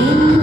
Ooh. Mm -hmm. mm -hmm. mm -hmm.